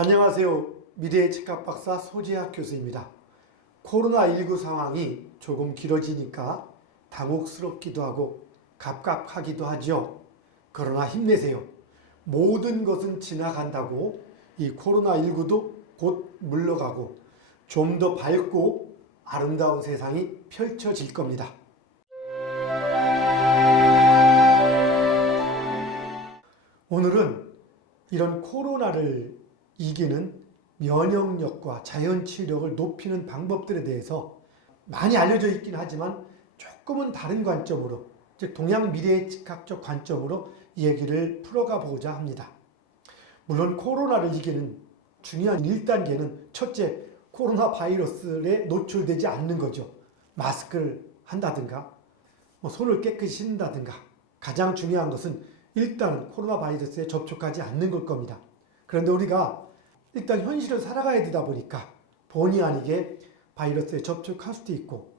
안녕하세요. 미래의 직각박사 소재학 교수입니다. 코로나19 상황이 조금 길어지니까 당혹스럽기도 하고 갑갑하기도 하죠. 그러나 힘내세요. 모든 것은 지나간다고 이 코로나19도 곧 물러가고 좀 더 밝고 아름다운 세상이 펼쳐질 겁니다. 오늘은 이런 코로나를 이기는 면역력과 자연치유력을 높이는 방법들에 대해서 많이 알려져 있긴 하지만 조금은 다른 관점으로, 즉 동양 미래의 직학적 관점으로 얘기를 풀어가 보고자 합니다. 물론 코로나를 이기는 중요한 1단계는 첫째, 코로나 바이러스에 노출되지 않는 거죠. 마스크를 한다든가 손을 깨끗이 씻는다든가. 가장 중요한 것은 일단 코로나 바이러스에 접촉하지 않는 걸 겁니다. 그런데 우리가 일단 현실을 살아가야 되다 보니까 본의 아니게 바이러스에 접촉할 수도 있고,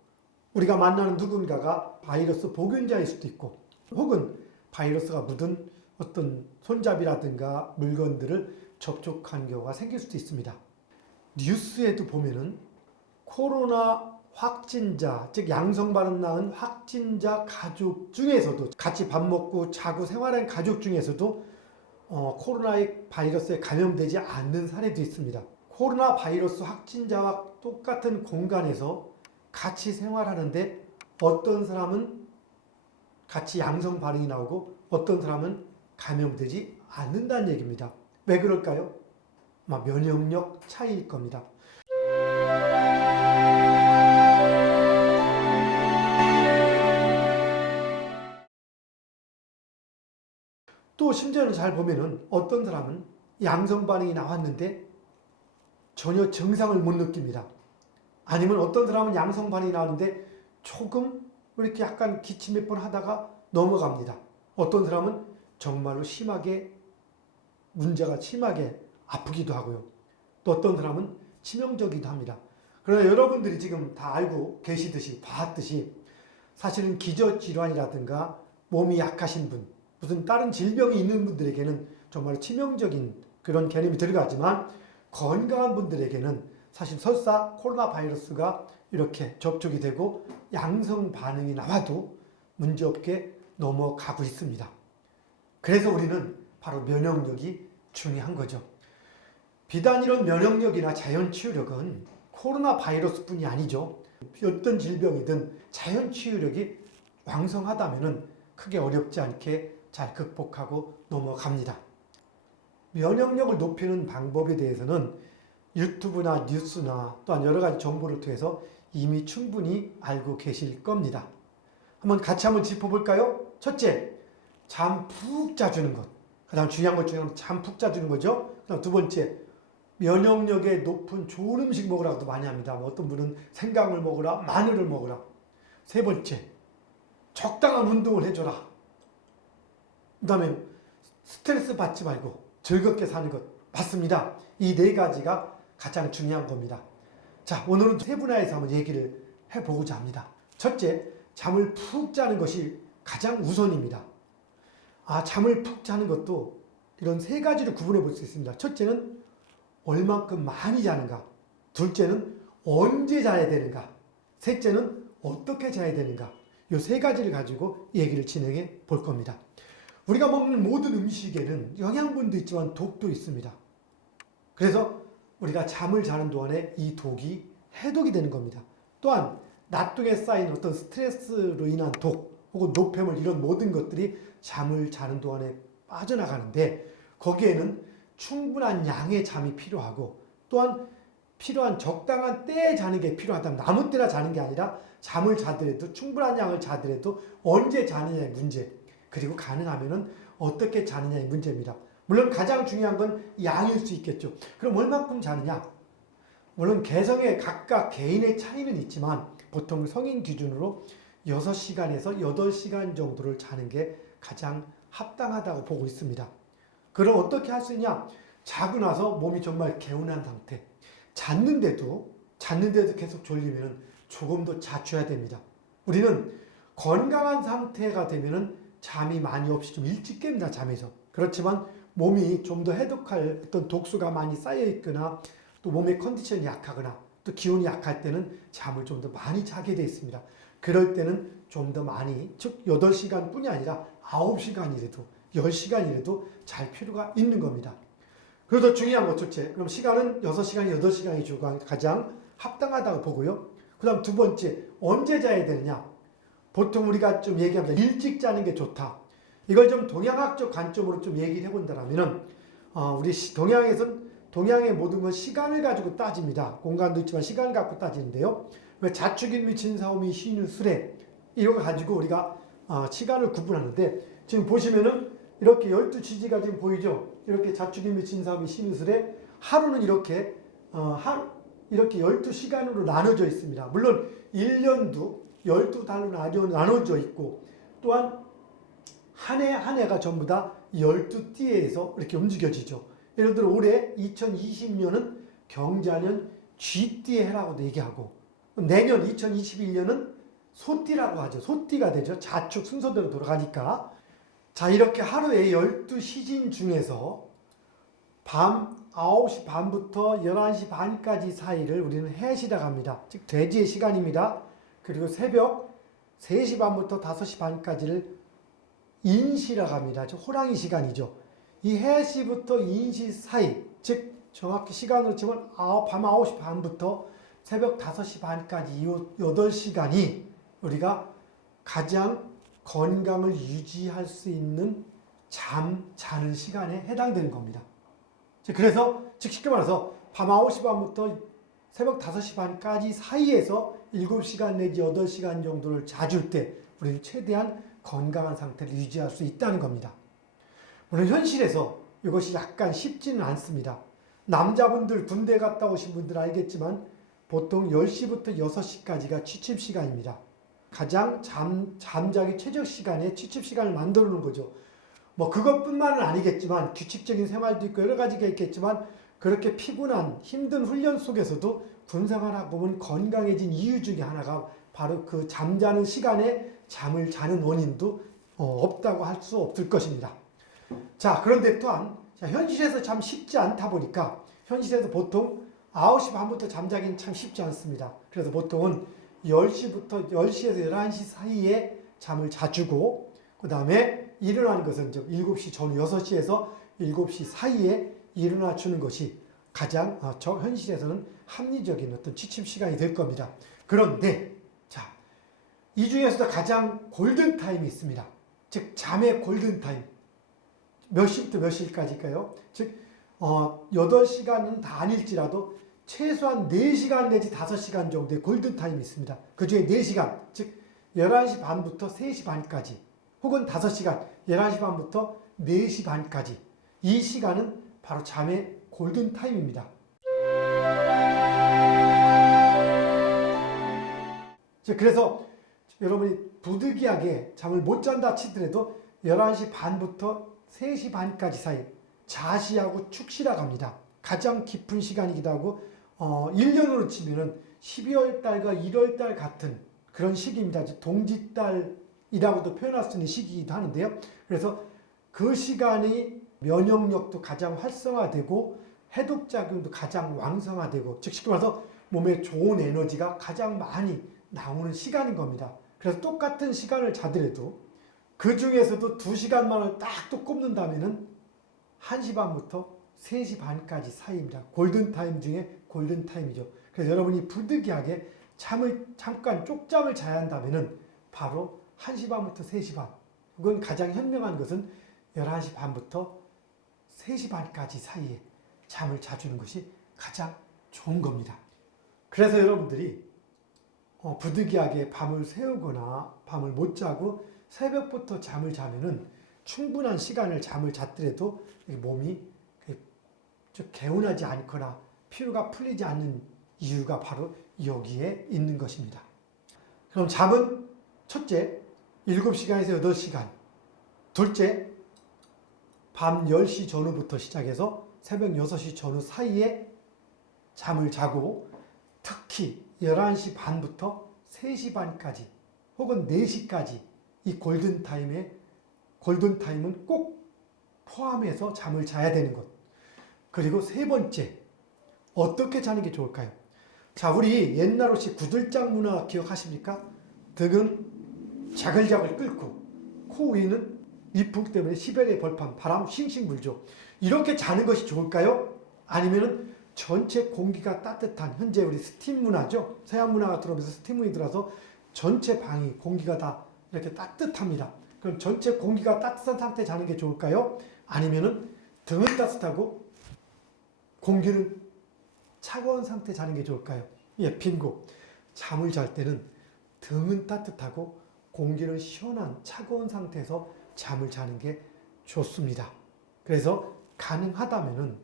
우리가 만나는 누군가가 바이러스 보균자일 수도 있고, 혹은 바이러스가 묻은 어떤 손잡이라든가 물건들을 접촉한 경우가 생길 수도 있습니다. 뉴스에도 보면은 코로나 확진자, 즉 양성 반응 나은 확진자 가족 중에서도, 같이 밥 먹고 자고 생활하는 가족 중에서도 코로나의 바이러스에 감염되지 않는 사례도 있습니다. 코로나 바이러스 확진자와 똑같은 공간에서 같이 생활하는데 어떤 사람은 같이 양성 반응이 나오고 어떤 사람은 감염되지 않는다는 얘기입니다. 왜 그럴까요? 아마 면역력 차이일 겁니다. 또 심지어는 잘 보면은 어떤 사람은 양성 반응이 나왔는데 전혀 증상을 못 느낍니다. 아니면 어떤 사람은 양성 반응이 나왔는데 조금 이렇게 약간 기침 몇 번 하다가 넘어갑니다. 어떤 사람은 정말로 문제가 심하게 아프기도 하고요. 또 어떤 사람은 치명적이기도 합니다. 그러나 여러분들이 지금 다 알고 계시듯이, 봤듯이 사실은 기저질환이라든가 몸이 약하신 분, 무슨 다른 질병이 있는 분들에게는 정말 치명적인 그런 개념이 들어가지만, 건강한 분들에게는 사실 설사 코로나 바이러스가 이렇게 접촉이 되고 양성 반응이 나와도 문제없게 넘어가고 있습니다. 그래서 우리는 바로 면역력이 중요한 거죠. 비단 이런 면역력이나 자연치유력은 코로나 바이러스뿐이 아니죠. 어떤 질병이든 자연치유력이 왕성하다면 크게 어렵지 않게 잘 극복하고 넘어갑니다. 면역력을 높이는 방법에 대해서는 유튜브나 뉴스나 또한 여러 가지 정보를 통해서 이미 충분히 알고 계실 겁니다. 같이 한번 짚어볼까요? 첫째, 잠 푹 자주는 것. 가장 중요한 것 중에 잠 푹 자주는 거죠. 그다음 두 번째, 면역력에 높은 좋은 음식 먹으라고도 많이 합니다. 어떤 분은 생강을 먹으라, 마늘을 먹으라. 세 번째, 적당한 운동을 해줘라. 그 다음에 스트레스 받지 말고 즐겁게 사는 것. 맞습니다. 이 네 가지가 가장 중요한 겁니다. 자, 오늘은 세분화해서 한번 얘기를 해보고자 합니다. 첫째, 잠을 푹 자는 것이 가장 우선입니다. 잠을 푹 자는 것도 이런 세 가지로 구분해 볼 수 있습니다. 첫째는 얼만큼 많이 자는가. 둘째는 언제 자야 되는가. 셋째는 어떻게 자야 되는가. 이 세 가지를 가지고 얘기를 진행해 볼 겁니다. 우리가 먹는 모든 음식에는 영양분도 있지만 독도 있습니다. 그래서 우리가 잠을 자는 동안에 이 독이 해독이 되는 겁니다. 또한 낮 동에 쌓인 어떤 스트레스로 인한 독 혹은 노폐물, 이런 모든 것들이 잠을 자는 동안에 빠져나가는데, 거기에는 충분한 양의 잠이 필요하고, 또한 필요한 적당한 때에 자는 게 필요하다면, 아무 때나 자는 게 아니라 잠을 자더라도 충분한 양을 자더라도 언제 자느냐의 문제, 그리고 가능하면은 어떻게 자느냐의 문제입니다. 물론 가장 중요한 건 양일 수 있겠죠. 그럼 얼마큼 자느냐? 물론 개성에 각각 개인의 차이는 있지만 보통 성인 기준으로 6시간에서 8시간 정도를 자는 게 가장 합당하다고 보고 있습니다. 그럼 어떻게 할 수 있냐? 자고 나서 몸이 정말 개운한 상태. 잤는데도 계속 졸리면 조금 더 자줘야 됩니다. 우리는 건강한 상태가 되면은 잠이 많이 없이 좀 일찍 깹니다, 잠에서. 그렇지만 몸이 좀 더 해독할 어떤 독소가 많이 쌓여 있거나 또 몸의 컨디션이 약하거나 또 기운이 약할 때는 잠을 좀 더 많이 자게 되어 있습니다. 그럴 때는 좀 더 많이, 즉 8시간 뿐이 아니라 9시간이라도 10시간이라도 잘 필요가 있는 겁니다. 그래서 중요한 것 첫째, 그럼 시간은 6시간, 8시간이 가장 합당하다고 보고요. 그 다음 두 번째, 언제 자야 되느냐? 보통 우리가 좀 얘기합니다. 일찍 자는 게 좋다. 이걸 좀 동양학적 관점으로 좀 얘기를 해본다면은, 우리 동양의 모든 건 시간을 가지고 따집니다. 공간도 있지만 시간을 갖고 따지는데요. 왜 자축인미 진사오미 신유술에 이걸 가지고 우리가 시간을 구분하는데, 지금 보시면은 이렇게 12지지가 지금 보이죠? 이렇게 자축인미 진사오미 신유술에 하루는 이렇게 이렇게 12시간으로 나눠져 있습니다. 물론 1년도 12달로 나눠져 있고, 또한 한 해 한 해가 전부 다 12띠에서 이렇게 움직여지죠. 예를 들어 올해 2020년은 경자년 쥐띠의 해라고도 얘기하고, 내년 2021년은 소띠라고 하죠. 소띠가 되죠. 자축 순서대로 돌아가니까. 자, 이렇게 하루에 12시진 중에서 밤 9시 반부터 11시 반까지 사이를 우리는 해시라고 합니다. 즉 돼지의 시간입니다. 그리고 새벽 3시 반부터 5시 반까지를 인시라고 합니다. 즉 호랑이 시간이죠. 이 해시부터 인시 사이, 즉 정확히 시간으로 치면 밤 9시 반부터 새벽 5시 반까지 이 8시간이 우리가 가장 건강을 유지할 수 있는 자는 시간에 해당되는 겁니다. 그래서 즉 쉽게 말해서 밤 9시 반부터 새벽 5시 반까지 사이에서 7시간 내지 8시간 정도를 자줄 때 우리는 최대한 건강한 상태를 유지할 수 있다는 겁니다. 물론 현실에서 이것이 약간 쉽지는 않습니다. 남자분들 군대 갔다 오신 분들 알겠지만 보통 10시부터 6시까지가 취침시간입니다. 가장 잠자기 최적 시간에 취침시간을 만들어 놓은 거죠. 뭐 그것뿐만은 아니겠지만 규칙적인 생활도 있고 여러 가지가 있겠지만 그렇게 피곤한 힘든 훈련 속에서도 군생활하고 보면 건강해진 이유 중에 하나가 바로 그 잠자는 시간에 잠을 자는 원인도 없다고 할 수 없을 것입니다. 자, 그런데 또한 현실에서 참 쉽지 않다 보니까 현실에서 보통 9시 반부터 잠자기는 참 쉽지 않습니다. 그래서 보통은 10시에서 11시 사이에 잠을 자주고 그 다음에 일어나는 것은 7시 전후 6시에서 7시 사이에 일어나 주는 것이 가장 현실에서는 합리적인 어떤 취침 시간이 될 겁니다. 그런데 자, 이 중에서도 가장 골든타임이 있습니다. 즉 잠의 골든타임. 몇 시부터 몇 시까지일까요? 즉 8시간은 다 아닐지라도 최소한 4시간 내지 5시간 정도의 골든타임이 있습니다. 그 중에 4시간, 즉 11시 반부터 3시 반까지 혹은 5시간, 11시 반부터 4시 반까지 이 시간은 바로 잠의 골든타임입니다. 그래서 여러분이 부득이하게 잠을 못 잔다 치더라도 11시 반부터 3시 반까지 사이 자시하고 축시라고 합니다. 가장 깊은 시간이기도 하고 1년으로 치면은 12월 달과 1월 달 같은 그런 시기입니다. 동짓달이라고도 표현할 수 있는 시기이기도 하는데요. 그래서 그 시간이 면역력도 가장 활성화되고 해독작용도 가장 왕성화되고 즉 쉽게 말해서 몸에 좋은 에너지가 가장 많이 나오는 시간인 겁니다. 그래서 똑같은 시간을 자더라도 그 중에서도 2시간만을 딱 또 꼽는다면은 1시 반부터 3시 반까지 사이입니다. 골든타임 중에 골든타임이죠. 그래서 여러분이 부득이하게 잠깐 쪽잠을 자야 한다면은 바로 1시 반부터 3시 반 혹은 가장 현명한 것은 11시 반부터 3시 반까지 사이에 잠을 자주는 것이 가장 좋은 겁니다. 그래서 여러분들이 부득이하게 밤을 새우거나 밤을 못 자고 새벽부터 잠을 자면은 충분한 시간을 잠을 잤더라도 몸이 개운하지 않거나 피로가 풀리지 않는 이유가 바로 여기에 있는 것입니다. 그럼 잠은 첫째 7시간에서 8시간, 둘째 밤 10시 전후부터 시작해서 새벽 6시 전후 사이에 잠을 자고 특히 11시 반부터 3시 반까지 혹은 4시까지 이 골든타임은 꼭 포함해서 잠을 자야 되는 것. 그리고 세 번째, 어떻게 자는 게 좋을까요? 자, 우리 옛날로식 구들장 문화 기억하십니까? 등은 자글자글 끓고 코 위는 이풍 때문에 시베리아 벌판, 바람 싱싱 불죠. 이렇게 자는 것이 좋을까요? 아니면은 전체 공기가 따뜻한, 현재 우리 스팀 문화죠. 서양 문화가 들어오면서 스팀문이 들어서 전체 방이 공기가 다 이렇게 따뜻합니다. 그럼 전체 공기가 따뜻한 상태에 자는 게 좋을까요? 아니면은 등은 따뜻하고 공기는 차가운 상태에 자는 게 좋을까요? 예, 빙고. 잠을 잘 때는 등은 따뜻하고 공기는 시원한 차가운 상태에서 잠을 자는 게 좋습니다. 그래서 가능하다면은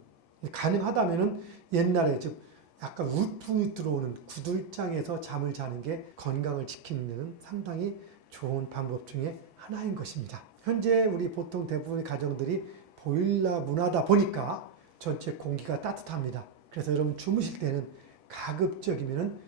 옛날에 좀 약간 우풍이 들어오는 구들장에서 잠을 자는 게 건강을 지키는 데는 상당히 좋은 방법 중에 하나인 것입니다. 현재 우리 보통 대부분의 가정들이 보일러 문화다 보니까 전체 공기가 따뜻합니다. 그래서 여러분 주무실 때는 가급적이면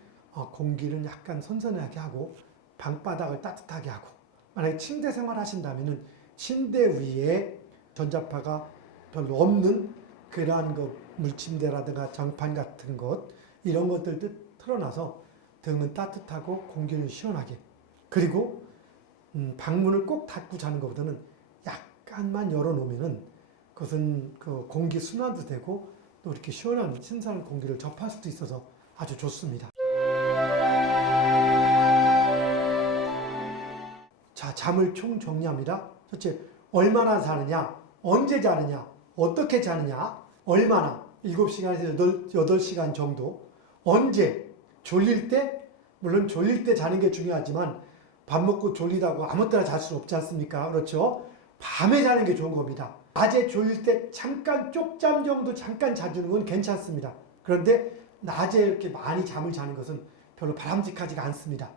공기를 약간 선선하게 하고 방바닥을 따뜻하게 하고, 만약에 침대 생활 하신다면 침대 위에 전자파가 별로 없는 그러한 물침대라든가 장판 같은 것, 이런 것들도 틀어놔서 등은 따뜻하고 공기는 시원하게, 그리고 방문을 꼭 닫고 자는 것보다는 약간만 열어놓으면은 그것은 그 공기 순환도 되고 또 이렇게 시원한 신선한 공기를 접할 수도 있어서 아주 좋습니다. 자, 잠을 총 정리합니다. 첫째, 얼마나 자느냐, 언제 자느냐, 어떻게 자느냐, 얼마나, 7시간에서 8시간 정도, 언제, 졸릴 때, 물론 졸릴 때 자는 게 중요하지만 밥 먹고 졸리다고 아무 때나 잘 수는 없지 않습니까? 그렇죠? 밤에 자는 게 좋은 겁니다. 낮에 졸릴 때 잠깐 쪽잠 정도 잠깐 자주는 건 괜찮습니다. 그런데 낮에 이렇게 많이 잠을 자는 것은 별로 바람직하지가 않습니다.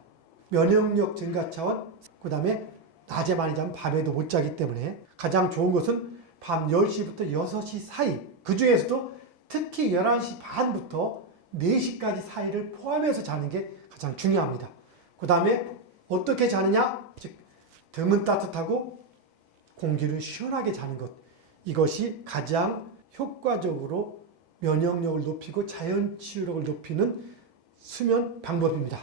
면역력 증가 차원, 그 다음에 낮에 많이 자면 밤에도 못 자기 때문에 가장 좋은 것은 밤 10시부터 6시 사이, 그 중에서도 특히 11시 반부터 4시까지 사이를 포함해서 자는 게 가장 중요합니다. 그 다음에 어떻게 자느냐? 즉 등은 따뜻하고 공기를 시원하게 자는 것, 이것이 가장 효과적으로 면역력을 높이고 자연치유력을 높이는 수면 방법입니다.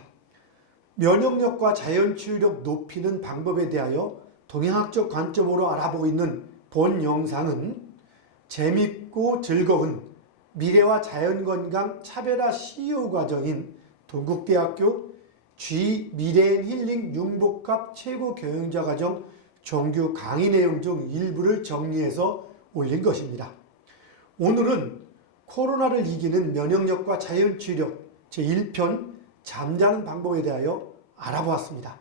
면역력과 자연치유력 높이는 방법에 대하여 동양학적 관점으로 알아보고 있는 본 영상은 재밌고 즐거운 미래와 자연건강 차별화 CEO 과정인 동국대학교 G 미래앤힐링 융복합 최고 경영자 과정 정규 강의 내용 중 일부를 정리해서 올린 것입니다. 오늘은 코로나를 이기는 면역력과 자연치유력 제1편 잠자는 방법에 대하여 알아보았습니다.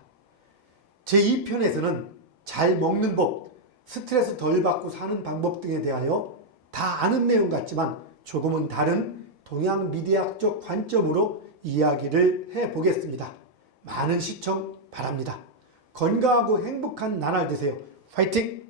제2편에서는 잘 먹는 법, 스트레스 덜 받고 사는 방법 등에 대하여 다 아는 내용 같지만 조금은 다른 동양 미래학적 관점으로 이야기를 해보겠습니다. 많은 시청 바랍니다. 건강하고 행복한 나날 되세요. 파이팅!